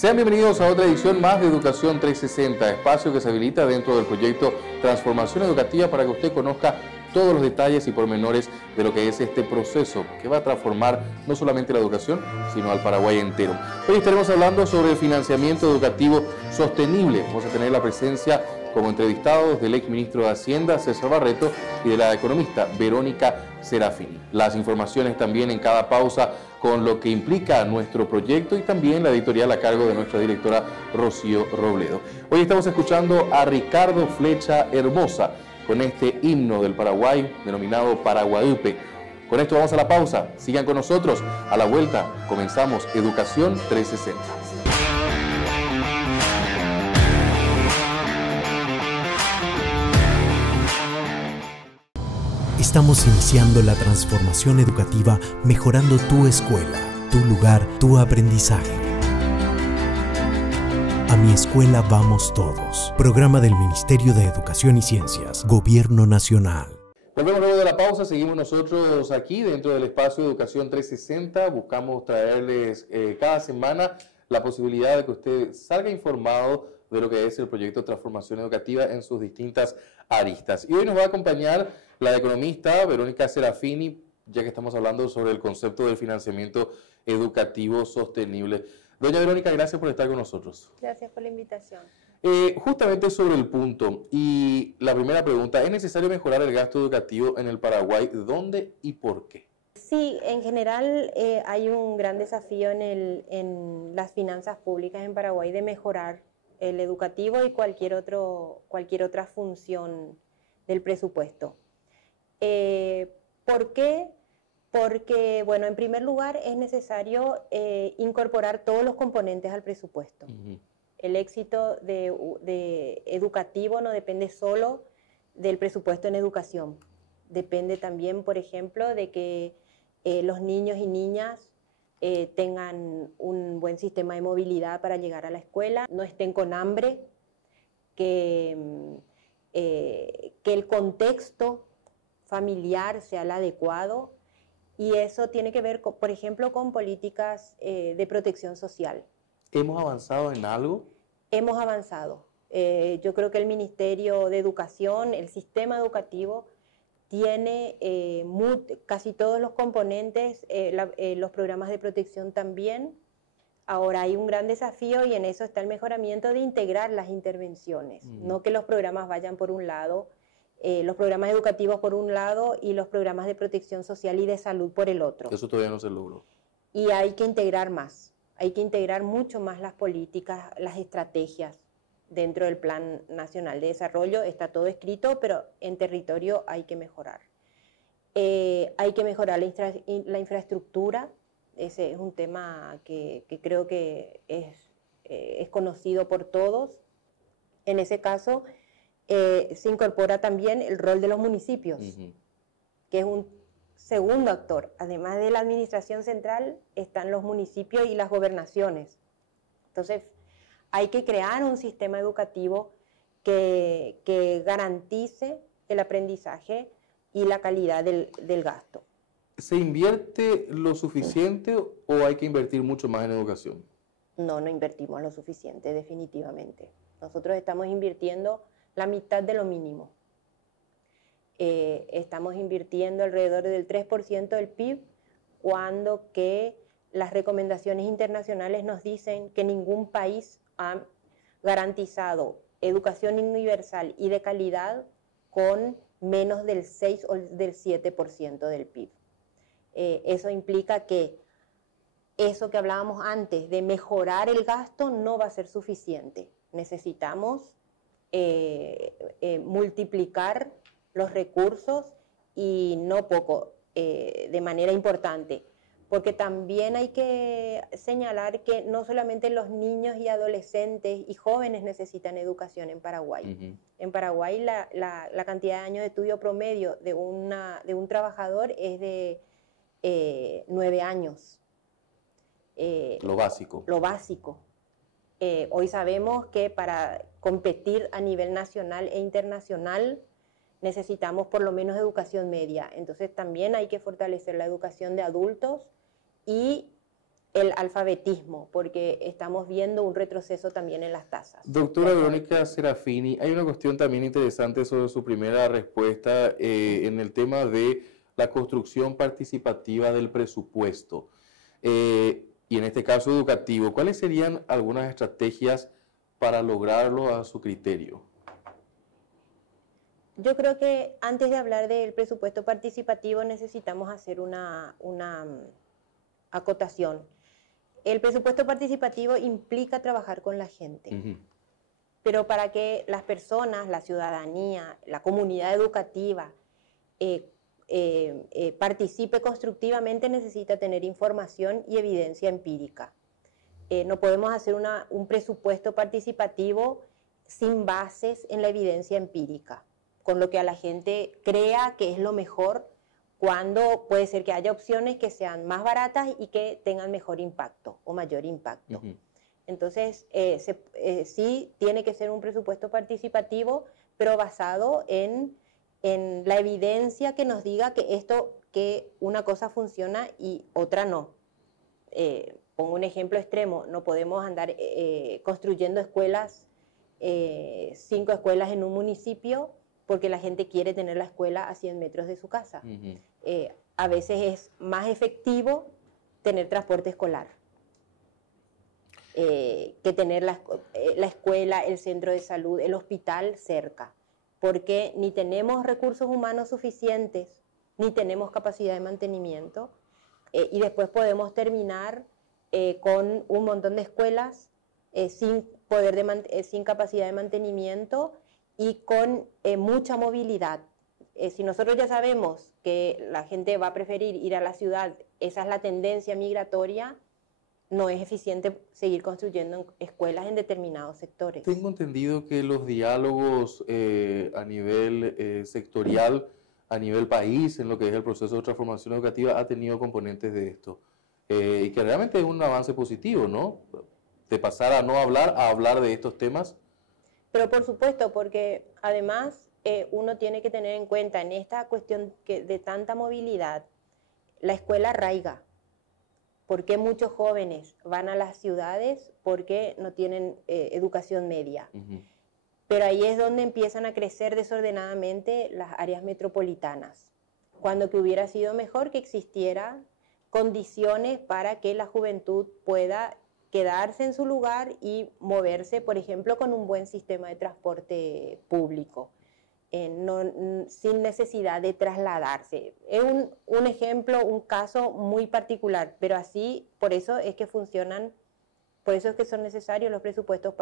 Sean bienvenidos a otra edición más de Educación 360, espacio que se habilita dentro del proyecto Transformación Educativa para que usted conozca todos los detalles y pormenores de lo que es este proceso que va a transformar no solamente la educación, sino al Paraguay entero. Hoy estaremos hablando sobre el financiamiento educativo sostenible. Vamos a tener la presencia como entrevistados del exministro de Hacienda, César Barreto, y de la economista Verónica Serafini. Las informaciones también en cada pausa con lo que implica nuestro proyecto y también la editorial a cargo de nuestra directora Rocío Robledo. Hoy estamos escuchando a Ricardo Flecha Hermosa con este himno del Paraguay denominado Paraguayupe. Con esto vamos a la pausa. Sigan con nosotros. A la vuelta comenzamos Educación 360. Estamos iniciando la transformación educativa mejorando tu escuela, tu lugar, tu aprendizaje. A mi escuela vamos todos. Programa del Ministerio de Educación y Ciencias, Gobierno Nacional. Volvemos luego de la pausa, seguimos nosotros aquí dentro del espacio de Educación 360. Buscamos traerles cada semana la posibilidad de que usted salga informado de lo que es el proyecto de transformación educativa en sus distintas aristas. Y hoy nos va a acompañar la economista Verónica Serafini, ya que estamos hablando sobre el concepto del financiamiento educativo sostenible. Doña Verónica, gracias por estar con nosotros. Gracias por la invitación. Justamente sobre el punto, y la primera pregunta, ¿es necesario mejorar el gasto educativo en el Paraguay? ¿Dónde y por qué? Sí, en general hay un gran desafío en las finanzas públicas en Paraguay de mejorar el educativo y cualquier otra función del presupuesto. ¿Por qué? Porque, bueno, en primer lugar es necesario incorporar todos los componentes al presupuesto. El éxito educativo no depende solo del presupuesto en educación. Depende también, por ejemplo, de que los niños y niñas tengan un buen sistema de movilidad para llegar a la escuela, no estén con hambre, que el contexto familiar sea el adecuado, y eso tiene que ver, por ejemplo, con políticas de protección social. ¿Hemos avanzado en algo? Hemos avanzado. Yo creo que el Ministerio de Educación, el sistema educativo, tiene casi todos los componentes, los programas de protección también. Ahora hay un gran desafío y en eso está el mejoramiento de integrar las intervenciones, no que los programas vayan por un lado, los programas educativos por un lado y los programas de protección social y de salud por el otro. Eso todavía no se logró. Y hay que integrar más, hay que integrar mucho más las políticas, las estrategias. Dentro del Plan Nacional de Desarrollo está todo escrito, pero en territorio hay que mejorar. Hay que mejorar la infraestructura. Ese es un tema que creo que es conocido por todos. En ese caso se incorpora también el rol de los municipios, que es un segundo actor. Además de la administración central, están los municipios y las gobernaciones. Entonces, hay que crear un sistema educativo que garantice el aprendizaje y la calidad del gasto. ¿Se invierte lo suficiente o hay que invertir mucho más en educación? No invertimos lo suficiente, definitivamente. Nosotros estamos invirtiendo la mitad de lo mínimo. Estamos invirtiendo alrededor del 3% del PIB, cuando que las recomendaciones internacionales nos dicen que ningún país ha garantizado educación universal y de calidad con menos del 6 o del 7% del PIB. Eso implica que eso que hablábamos antes de mejorar el gasto no va a ser suficiente. Necesitamos multiplicar los recursos y no poco, de manera importante. Porque también hay que señalar que no solamente los niños y adolescentes y jóvenes necesitan educación en Paraguay. En Paraguay la cantidad de años de estudio promedio de un trabajador es de 9 años. Lo básico. Lo básico. Hoy sabemos que para competir a nivel nacional e internacional necesitamos por lo menos educación media. Entonces también hay que fortalecer la educación de adultos y el alfabetismo, porque estamos viendo un retroceso también en las tasas. Doctora Verónica Serafini, hay una cuestión también interesante sobre su primera respuesta en el tema de la construcción participativa del presupuesto, y en este caso educativo. ¿Cuáles serían algunas estrategias para lograrlo a su criterio? Yo creo que antes de hablar del presupuesto participativo necesitamos hacer una acotación. El presupuesto participativo implica trabajar con la gente, pero para que las personas, la ciudadanía, la comunidad educativa participe constructivamente necesita tener información y evidencia empírica. No podemos hacer un presupuesto participativo sin bases en la evidencia empírica, con lo que a la gente crea que es lo mejor, cuando puede ser que haya opciones que sean más baratas y que tengan mejor impacto o mayor impacto. Entonces, sí tiene que ser un presupuesto participativo, pero basado en la evidencia que nos diga que una cosa funciona y otra no. Pongo un ejemplo extremo: no podemos andar construyendo escuelas, 5 escuelas en un municipio, porque la gente quiere tener la escuela a 100 metros de su casa. A veces es más efectivo tener transporte escolar que tener la escuela, el centro de salud, el hospital cerca, porque ni tenemos recursos humanos suficientes, ni tenemos capacidad de mantenimiento, y después podemos terminar con un montón de escuelas sin capacidad de mantenimiento y con mucha movilidad. Si nosotros ya sabemos que la gente va a preferir ir a la ciudad, esa es la tendencia migratoria, no es eficiente seguir construyendo escuelas en determinados sectores. Tengo entendido que los diálogos a nivel sectorial, a nivel país, en lo que es el proceso de transformación educativa, ha tenido componentes de esto. Y que realmente es un avance positivo, ¿no? De pasar a no hablar a hablar de estos temas. Pero por supuesto, porque además uno tiene que tener en cuenta en esta cuestión de tanta movilidad, la escuela arraiga. ¿Por qué muchos jóvenes van a las ciudades? Porque no tienen educación media. Pero ahí es donde empiezan a crecer desordenadamente las áreas metropolitanas. Cuando que hubiera sido mejor que existieran condiciones para que la juventud pueda quedarse en su lugar y moverse, por ejemplo, con un buen sistema de transporte público, sin necesidad de trasladarse. Es un ejemplo, un caso muy particular, pero así, por eso es que funcionan, por eso es que son necesarios los presupuestos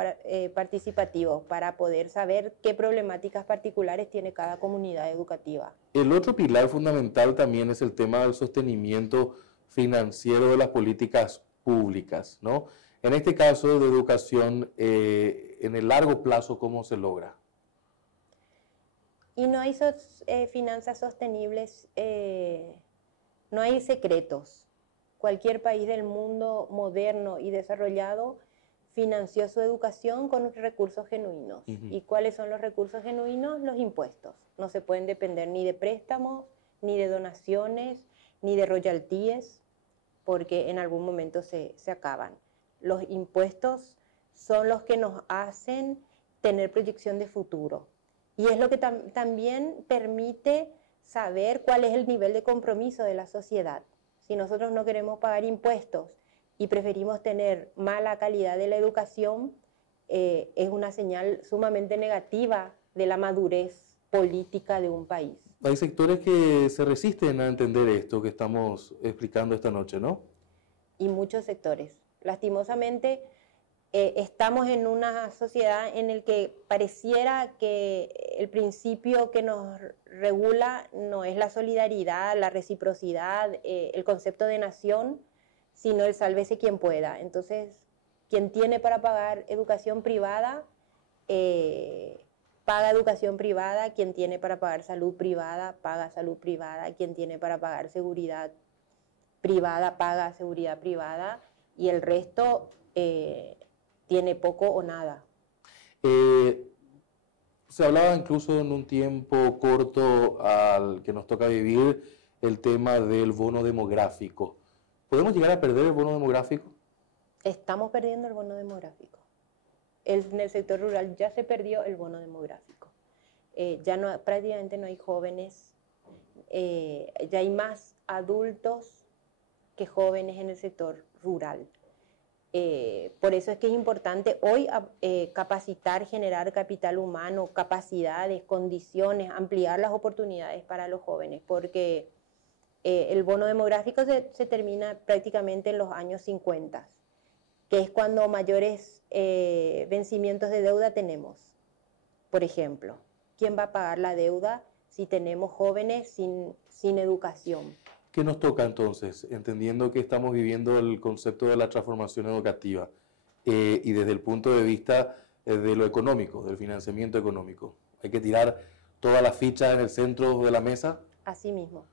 participativos, para poder saber qué problemáticas particulares tiene cada comunidad educativa. El otro pilar fundamental también es el tema del sostenimiento financiero de las políticas públicas, ¿no? En este caso de educación, en el largo plazo, ¿cómo se logra? Y no hay finanzas sostenibles, no hay secretos. Cualquier país del mundo moderno y desarrollado financió su educación con recursos genuinos. ¿Y cuáles son los recursos genuinos? Los impuestos. No se pueden depender ni de préstamos, ni de donaciones, ni de royalties, porque en algún momento se acaban. Los impuestos son los que nos hacen tener proyección de futuro. Y es lo que también permite saber cuál es el nivel de compromiso de la sociedad. Si nosotros no queremos pagar impuestos y preferimos tener mala calidad de la educación, es una señal sumamente negativa de la madurez política de un país. Hay sectores que se resisten a entender esto que estamos explicando esta noche, ¿no? Y muchos sectores. Lastimosamente, estamos en una sociedad en la que pareciera que el principio que nos regula no es la solidaridad, la reciprocidad, el concepto de nación, sino el sálvese quien pueda. Entonces, quien tiene para pagar educación privada, paga educación privada; quien tiene para pagar salud privada, paga salud privada; quien tiene para pagar seguridad privada, paga seguridad privada, y el resto tiene poco o nada. Se hablaba incluso en un tiempo corto al que nos toca vivir el tema del bono demográfico. ¿Podemos llegar a perder el bono demográfico? Estamos perdiendo el bono demográfico. En el sector rural ya se perdió el bono demográfico. Prácticamente no hay jóvenes, ya hay más adultos que jóvenes en el sector rural. Por eso es que es importante hoy capacitar, generar capital humano, capacidades, condiciones, ampliar las oportunidades para los jóvenes, porque el bono demográfico se termina prácticamente en los años 50, que es cuando mayores vencimientos de deuda tenemos. Por ejemplo, ¿quién va a pagar la deuda si tenemos jóvenes sin educación? ¿Qué nos toca entonces, entendiendo que estamos viviendo el concepto de la transformación educativa y desde el punto de vista de lo económico, del financiamiento económico? ¿Hay que tirar todas las fichas en el centro de la mesa? Así mismo.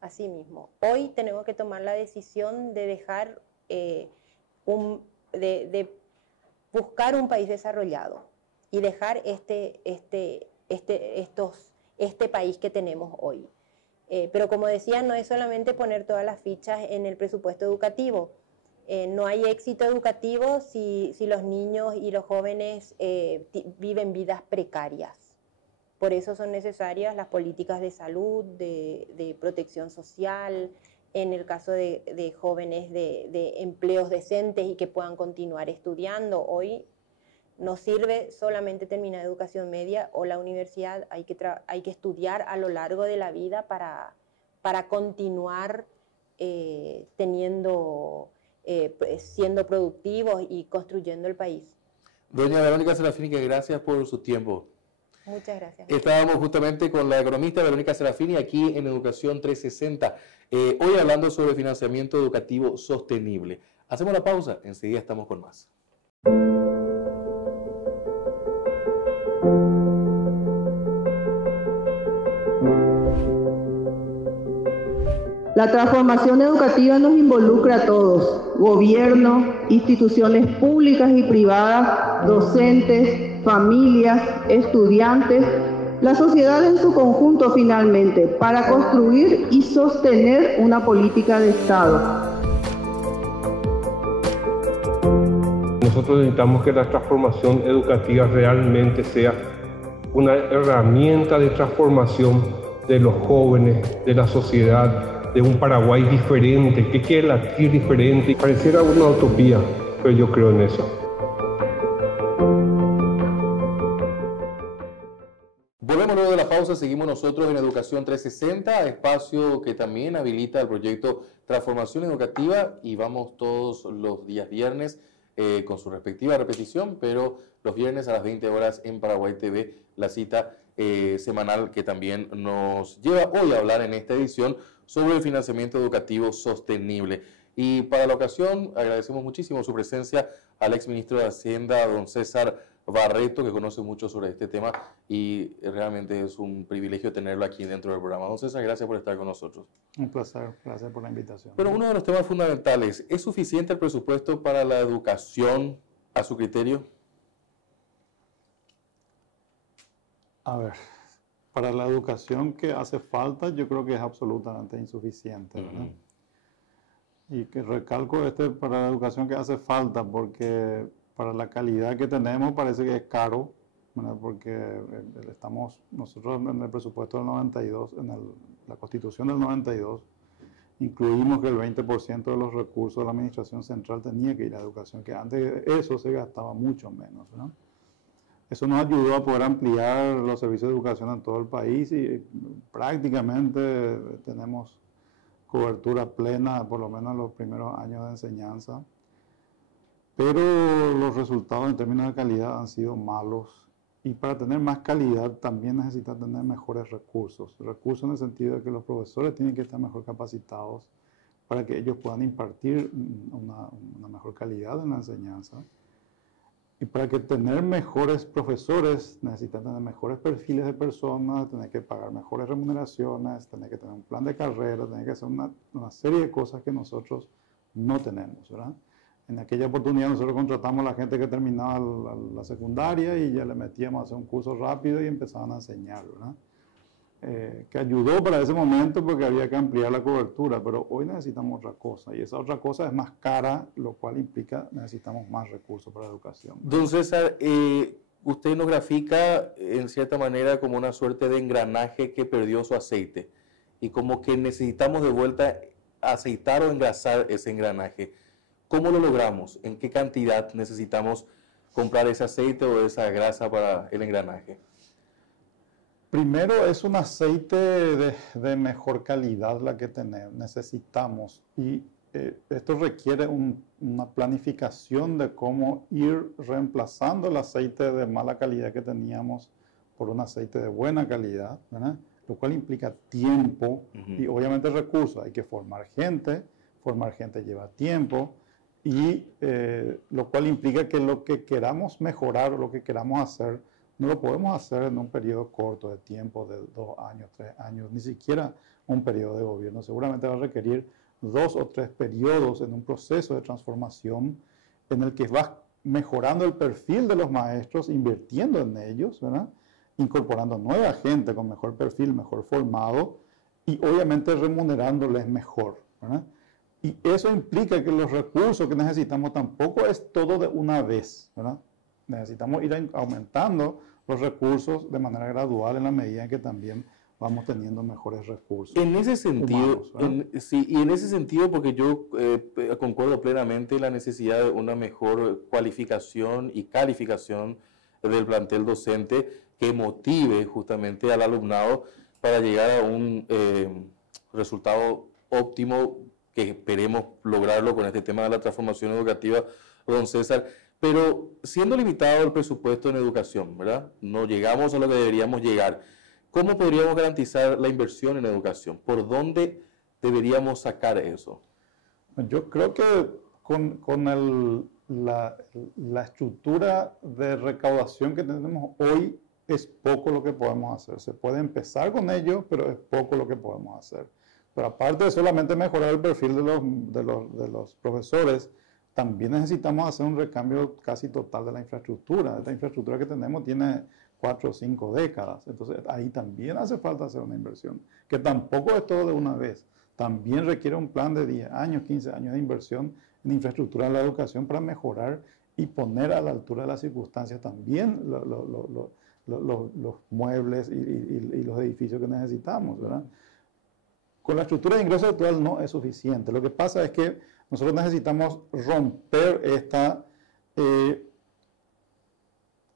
Así mismo. Hoy tenemos que tomar la decisión de dejar, de buscar un país desarrollado y dejar este país que tenemos hoy. Pero como decía, no es solamente poner todas las fichas en el presupuesto educativo. No hay éxito educativo si los niños y los jóvenes viven vidas precarias. Por eso son necesarias las políticas de salud, de protección social, en el caso de jóvenes de empleos decentes y que puedan continuar estudiando. Hoy no sirve solamente terminar educación media o la universidad, hay que estudiar a lo largo de la vida para continuar siendo productivos y construyendo el país. Doña Verónica Serafini, gracias por su tiempo. Muchas gracias. Estábamos justamente con la economista Verónica Serafini aquí en Educación 360, hoy hablando sobre financiamiento educativo sostenible. Hacemos la pausa, enseguida estamos con más. La transformación educativa nos involucra a todos, gobierno, instituciones públicas y privadas, docentes, familias, estudiantes, la sociedad en su conjunto finalmente, para construir y sostener una política de Estado. Nosotros necesitamos que la transformación educativa realmente sea una herramienta de transformación de los jóvenes, de la sociedad, de un Paraguay diferente, que quiere latir diferente. Pareciera una utopía, pero yo creo en eso. Volvemos luego de la pausa, seguimos nosotros en Educación 360, espacio que también habilita el proyecto Transformación Educativa y vamos todos los días viernes con su respectiva repetición, pero los viernes a las 20 horas en Paraguay TV, la cita semanal que también nos lleva hoy a hablar en esta edición sobre el financiamiento educativo sostenible. Y para la ocasión agradecemos muchísimo su presencia al exministro de Hacienda, don César Barreto, que conoce mucho sobre este tema y realmente es un privilegio tenerlo aquí dentro del programa. Don César, gracias por estar con nosotros. Un placer, gracias por la invitación. Pero uno de los temas fundamentales, ¿es suficiente el presupuesto para la educación a su criterio? A ver, para la educación que hace falta, yo creo que es absolutamente insuficiente, ¿verdad? Y que recalco para la educación que hace falta, porque para la calidad que tenemos parece que es caro, ¿verdad? Porque nosotros en el presupuesto del 92, la Constitución del 92, incluimos que el 20% de los recursos de la Administración Central tenía que ir a educación, que antes de eso se gastaba mucho menos, ¿no? Eso nos ayudó a poder ampliar los servicios de educación en todo el país y prácticamente tenemos cobertura plena, por lo menos en los primeros años de enseñanza. Pero los resultados en términos de calidad han sido malos. Y para tener más calidad también necesita tener mejores recursos. Recursos en el sentido de que los profesores tienen que estar mejor capacitados para que ellos puedan impartir una mejor calidad en la enseñanza. Y para que tener mejores profesores necesitan tener mejores perfiles de personas, tener que pagar mejores remuneraciones, tener que tener un plan de carrera, tener que hacer una serie de cosas que nosotros no tenemos, ¿verdad? En aquella oportunidad nosotros contratamos a la gente que terminaba la secundaria y ya le metíamos a hacer un curso rápido y empezaban a enseñar, ¿verdad? que ayudó para ese momento porque había que ampliar la cobertura, pero hoy necesitamos otra cosa y esa otra cosa es más cara, lo cual implica necesitamos más recursos para la educación. Don César, usted nos grafica en cierta manera como una suerte de engranaje que perdió su aceite y como que necesitamos de vuelta aceitar o engrasar ese engranaje. ¿Cómo lo logramos? ¿En qué cantidad necesitamos comprar ese aceite o esa grasa para el engranaje? Primero es un aceite de mejor calidad la que necesitamos y esto requiere una planificación de cómo ir reemplazando el aceite de mala calidad que teníamos por un aceite de buena calidad, ¿verdad? Lo cual implica tiempo y obviamente recursos. Hay que formar gente lleva tiempo y lo cual implica que lo que queramos mejorar o lo que queramos hacer no lo podemos hacer en un periodo corto de tiempo, de 2 años, 3 años, ni siquiera un periodo de gobierno. Seguramente va a requerir 2 o 3 periodos en un proceso de transformación en el que vas mejorando el perfil de los maestros, invirtiendo en ellos, ¿verdad? Incorporando nueva gente con mejor perfil, mejor formado y obviamente remunerándoles mejor, ¿verdad? Y eso implica que los recursos que necesitamos tampoco es todo de una vez, ¿verdad? Necesitamos ir aumentando los recursos de manera gradual en la medida en que también vamos teniendo mejores recursos. En ese sentido, humanos, sí, y en ese sentido, porque yo concuerdo plenamente en la necesidad de una mejor cualificación y calificación del plantel docente que motive justamente al alumnado para llegar a un resultado óptimo que esperemos lograrlo con este tema de la transformación educativa, don César. Pero siendo limitado el presupuesto en educación, ¿verdad? No llegamos a lo que deberíamos llegar. ¿Cómo podríamos garantizar la inversión en educación? ¿Por dónde deberíamos sacar eso? Yo creo que con la estructura de recaudación que tenemos hoy es poco lo que podemos hacer. Se puede empezar con ello, pero es poco lo que podemos hacer. Pero aparte de solamente mejorar el perfil de los profesores, también necesitamos hacer un recambio casi total de la infraestructura. Esta infraestructura que tenemos tiene 4 o 5 décadas. Entonces, ahí también hace falta hacer una inversión, que tampoco es todo de una vez. También requiere un plan de 10 años, 15 años de inversión en infraestructura de la educación para mejorar y poner a la altura de las circunstancias también los muebles y los edificios que necesitamos, ¿verdad? Con la estructura de ingreso actual no es suficiente. Lo que pasa es que nosotros necesitamos romper esta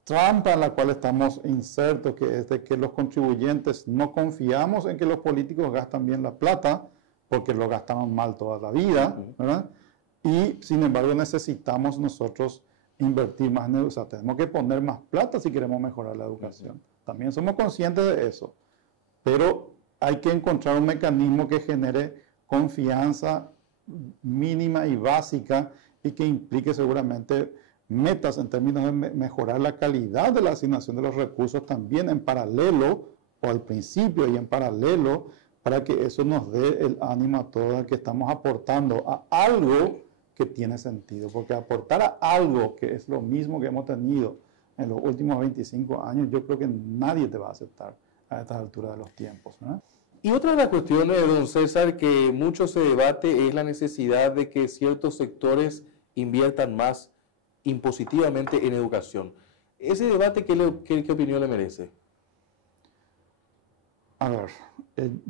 trampa en la cual estamos insertos, que es de que los contribuyentes no confiamos en que los políticos gastan bien la plata, porque lo gastaron mal toda la vida, ¿verdad? Y sin embargo necesitamos nosotros invertir más en educación. O sea, tenemos que poner más plata si queremos mejorar la educación. También somos conscientes de eso, pero hay que encontrar un mecanismo que genere confianza mínima y básica y que implique seguramente metas en términos de mejorar la calidad de la asignación de los recursos también en paralelo o al principio y en paralelo para que eso nos dé el ánimo a todos que estamos aportando a algo que tiene sentido, porque aportar a algo que es lo mismo que hemos tenido en los últimos 25 años, yo creo que nadie te va a aceptar a estas alturas de los tiempos, ¿no? Y otra de las cuestiones, don César, que mucho se debate es la necesidad de que ciertos sectores inviertan más impositivamente en educación. ¿Ese debate qué opinión le merece? A ver,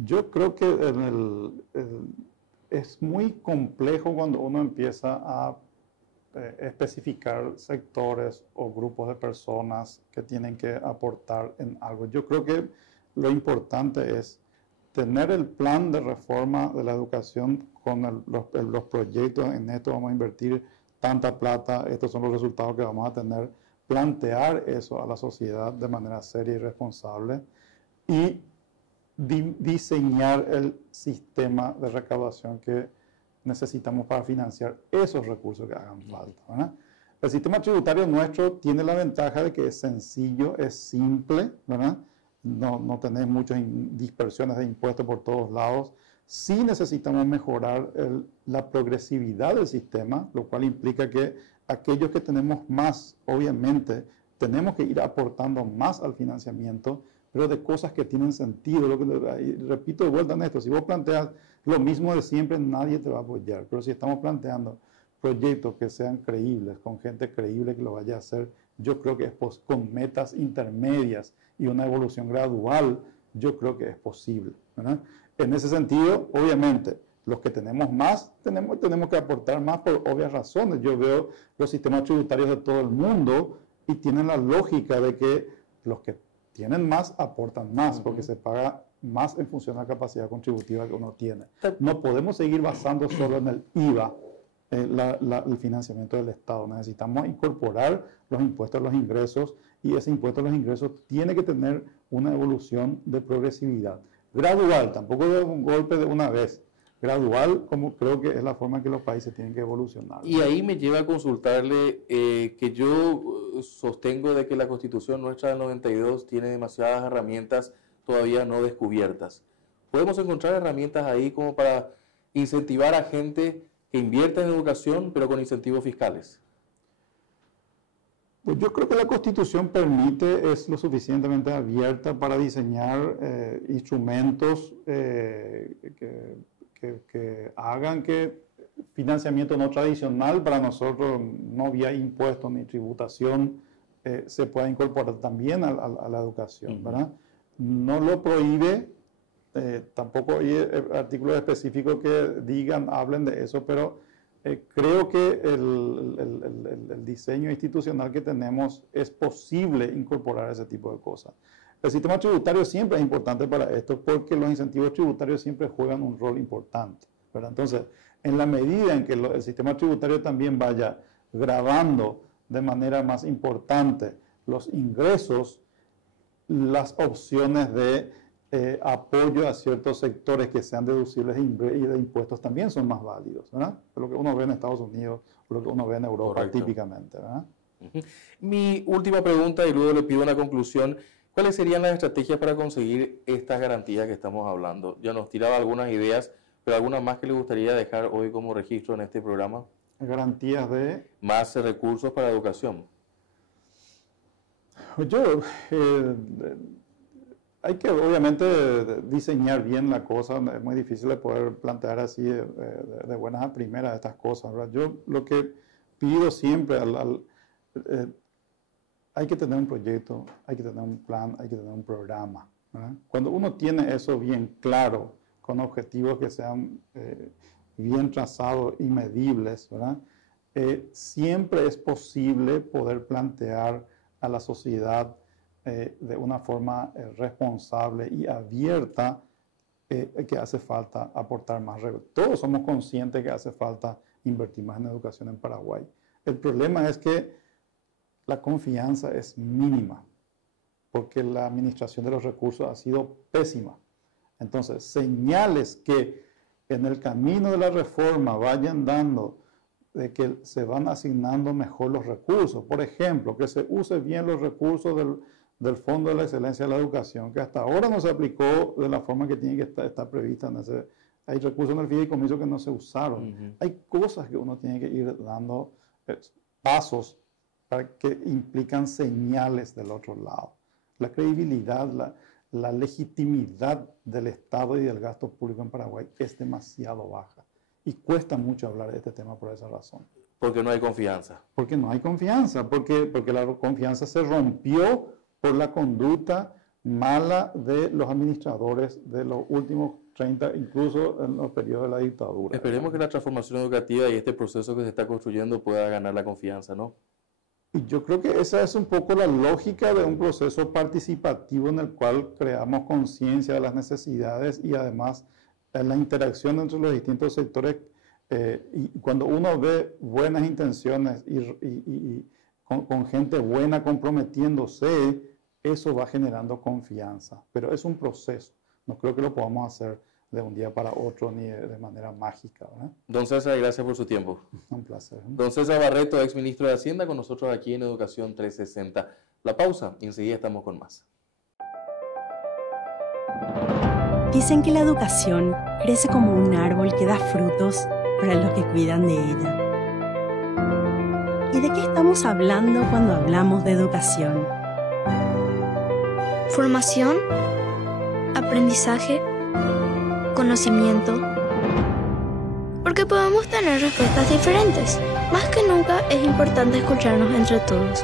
yo creo que es muy complejo cuando uno empieza a especificar sectores o grupos de personas que tienen que aportar en algo. Yo creo que lo importante es tener el plan de reforma de la educación con los proyectos. En esto vamos a invertir tanta plata, estos son los resultados que vamos a tener, plantear eso a la sociedad de manera seria y responsable y diseñar el sistema de recaudación que necesitamos para financiar esos recursos que hagan falta, ¿verdad? El sistema tributario nuestro tiene la ventaja de que es sencillo, es simple, ¿verdad? No tenés muchas dispersiones de impuestos por todos lados. Sí necesitamos mejorar la progresividad del sistema, lo cual implica que aquellos que tenemos más, obviamente, tenemos que ir aportando más al financiamiento, pero de cosas que tienen sentido. Y repito de vuelta en esto, si vos planteas lo mismo de siempre, nadie te va a apoyar. Pero si estamos planteando proyectos que sean creíbles, con gente creíble que lo vaya a hacer, yo creo que es con metas intermedias y una evolución gradual, yo creo que es posible, ¿verdad? En ese sentido, obviamente, los que tenemos más, tenemos que aportar más por obvias razones. Yo veo los sistemas tributarios de todo el mundo y tienen la lógica de que los que tienen más aportan más, porque se paga más en función de la capacidad contributiva que uno tiene. No podemos seguir basando solo en el IVA el financiamiento del Estado. Necesitamos incorporar los impuestos a los ingresos, y ese impuesto a los ingresos tiene que tener una evolución de progresividad. Gradual, tampoco de un golpe de una vez. Gradual, como creo que es la forma en que los países tienen que evolucionar. Y ahí me lleva a consultarle que yo sostengo de que la Constitución nuestra del 92 tiene demasiadas herramientas todavía no descubiertas. ¿Podemos encontrar herramientas ahí como para incentivar a gente que invierta en educación, pero con incentivos fiscales? Pues yo creo que la Constitución permite, es lo suficientemente abierta para diseñar instrumentos que hagan que financiamiento no tradicional para nosotros, no vía impuestos ni tributación, se pueda incorporar también a la educación, ¿verdad? No lo prohíbe, tampoco hay artículos específicos que hablen de eso, pero creo que el diseño institucional que tenemos es posible incorporar ese tipo de cosas. El sistema tributario siempre es importante para esto porque los incentivos tributarios siempre juegan un rol importante, ¿verdad? Entonces, en la medida en que el sistema tributario también vaya gravando de manera más importante los ingresos, las opciones de apoyo a ciertos sectores que sean deducibles y de impuestos también son más válidos, ¿verdad? Lo que uno ve en Estados Unidos, lo que uno ve en Europa. Correcto. Típicamente, ¿verdad? Mi última pregunta, y luego le pido una conclusión. ¿Cuáles serían las estrategias para conseguir estas garantías que estamos hablando? Ya nos tiraba algunas ideas, pero ¿alguna más que le gustaría dejar hoy como registro en este programa? Garantías de... Más recursos para educación. Hay que obviamente diseñar bien la cosa. Es muy difícil de poder plantear así de buenas a primeras estas cosas, ¿verdad? Yo lo que pido siempre hay que tener un proyecto, hay que tener un plan, hay que tener un programa, ¿verdad? Cuando uno tiene eso bien claro, con objetivos que sean bien trazados y medibles, ¿verdad? Siempre es posible poder plantear a la sociedad de una forma responsable y abierta que hace falta aportar más recursos. Todos somos conscientes que hace falta invertir más en educación en Paraguay. El problema es que la confianza es mínima, porque la administración de los recursos ha sido pésima. Entonces, señales que en el camino de la reforma vayan dando de que se van asignando mejor los recursos. Por ejemplo, que se use bien los recursos del Fondo de la Excelencia de la Educación, que hasta ahora no se aplicó de la forma que tiene que estar prevista. Hay recursos en el fideicomiso que no se usaron. Hay cosas que uno tiene que ir dando pasos para que implican señales del otro lado. La credibilidad, la legitimidad del Estado y del gasto público en Paraguay es demasiado baja. Y cuesta mucho hablar de este tema por esa razón. Porque no hay confianza. Porque no hay confianza, porque la confianza se rompió por la conducta mala de los administradores de los últimos 30, incluso en los periodos de la dictadura. Esperemos que la transformación educativa y este proceso que se está construyendo pueda ganar la confianza, ¿no? Y yo creo que esa es un poco la lógica de un proceso participativo en el cual creamos conciencia de las necesidades y además la interacción entre los distintos sectores. Y cuando uno ve buenas intenciones y con gente buena comprometiéndose, eso va generando confianza. Pero es un proceso. No creo que lo podamos hacer de un día para otro ni de manera mágica, ¿verdad? Don César, gracias por su tiempo. Un placer. Don César Barreto, ex ministro de Hacienda, con nosotros aquí en Educación 360. La pausa y enseguida estamos con más. Dicen que la educación crece como un árbol que da frutos para los que cuidan de ella. ¿Y de qué estamos hablando cuando hablamos de educación? Formación, aprendizaje, conocimiento. Porque podemos tener respuestas diferentes. Más que nunca es importante escucharnos entre todos.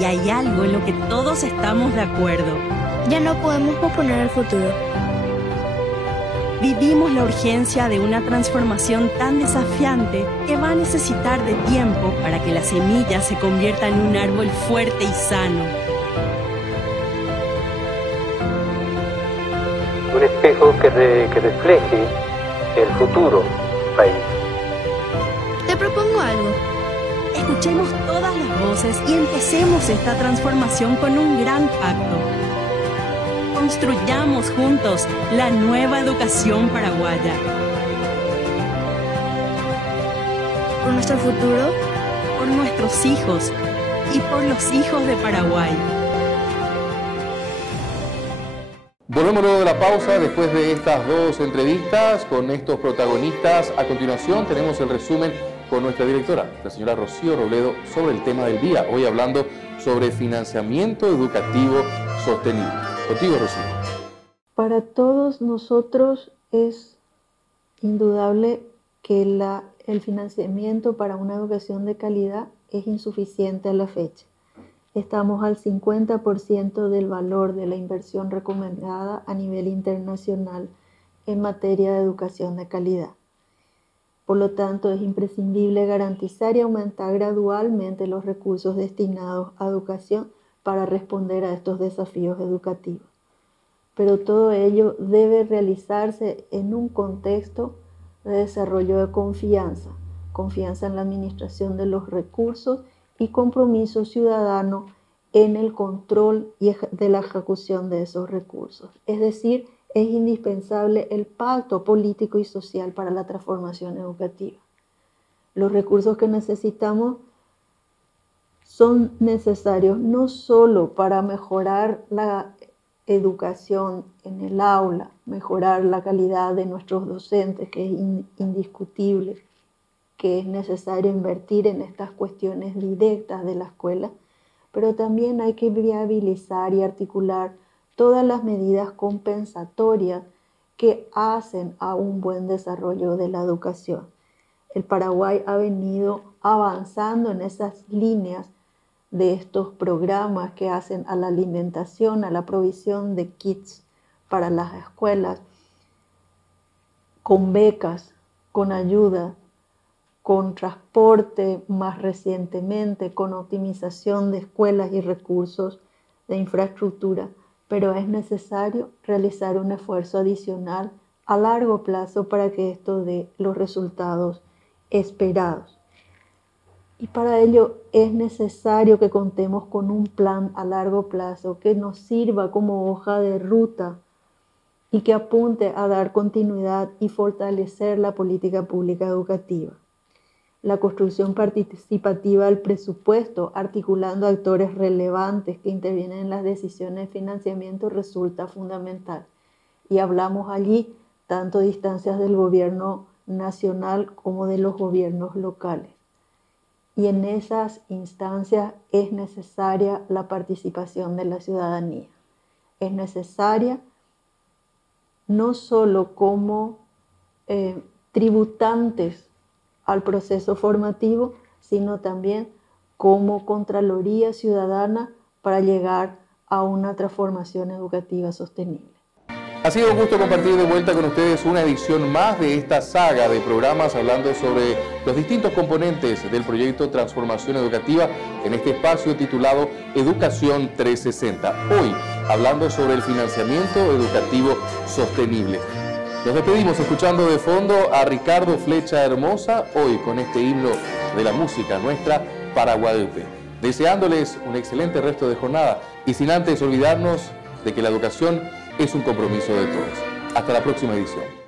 Y hay algo en lo que todos estamos de acuerdo. Ya no podemos posponer el futuro. Vivimos la urgencia de una transformación tan desafiante que va a necesitar de tiempo para que la semilla se convierta en un árbol fuerte y sano. Un espejo que refleje el futuro del país. Te propongo algo. Escuchemos todas las voces y empecemos esta transformación con un gran pacto. Construyamos juntos la nueva educación paraguaya. Por nuestro futuro, por nuestros hijos y por los hijos de Paraguay. Volvemos luego de la pausa después de estas dos entrevistas con estos protagonistas. A continuación tenemos el resumen con nuestra directora, la señora Rocío Robledo, sobre el tema del día. Hoy hablando sobre financiamiento educativo sostenible. Contigo, Rocío. Para todos nosotros es indudable que el financiamiento para una educación de calidad es insuficiente a la fecha. Estamos al 50% del valor de la inversión recomendada a nivel internacional en materia de educación de calidad. Por lo tanto, es imprescindible garantizar y aumentar gradualmente los recursos destinados a educación para responder a estos desafíos educativos. Pero todo ello debe realizarse en un contexto de desarrollo de confianza en la administración de los recursos y compromiso ciudadano en el control de la ejecución de esos recursos. Es decir, es indispensable el pacto político y social para la transformación educativa. Los recursos que necesitamos son necesarios no solo para mejorar la educación en el aula, mejorar la calidad de nuestros docentes, que es indiscutible, que es necesario invertir en estas cuestiones directas de la escuela, pero también hay que viabilizar y articular todas las medidas compensatorias que hacen a un buen desarrollo de la educación. El Paraguay ha venido avanzando en esas líneas de estos programas que hacen a la alimentación, a la provisión de kits para las escuelas, con becas, con ayuda, con transporte más recientemente, con optimización de escuelas y recursos de infraestructura, pero es necesario realizar un esfuerzo adicional a largo plazo para que esto dé los resultados esperados. Y para ello es necesario que contemos con un plan a largo plazo que nos sirva como hoja de ruta y que apunte a dar continuidad y fortalecer la política pública educativa. La construcción participativa del presupuesto, articulando actores relevantes que intervienen en las decisiones de financiamiento, resulta fundamental. Y hablamos allí tanto de instancias del gobierno nacional como de los gobiernos locales. Y en esas instancias es necesaria la participación de la ciudadanía. Es necesaria no solo como tributantes al proceso formativo, sino también como Contraloría Ciudadana para llegar a una transformación educativa sostenible. Ha sido un gusto compartir de vuelta con ustedes una edición más de esta saga de programas hablando sobre los distintos componentes del proyecto Transformación Educativa en este espacio titulado Educación 360. Hoy hablando sobre el financiamiento educativo sostenible. Nos despedimos escuchando de fondo a Ricardo Flecha Hermosa, hoy con este himno de la música nuestra para Guadalupe. Deseándoles un excelente resto de jornada y sin antes olvidarnos de que la educación es un compromiso de todos. Hasta la próxima edición.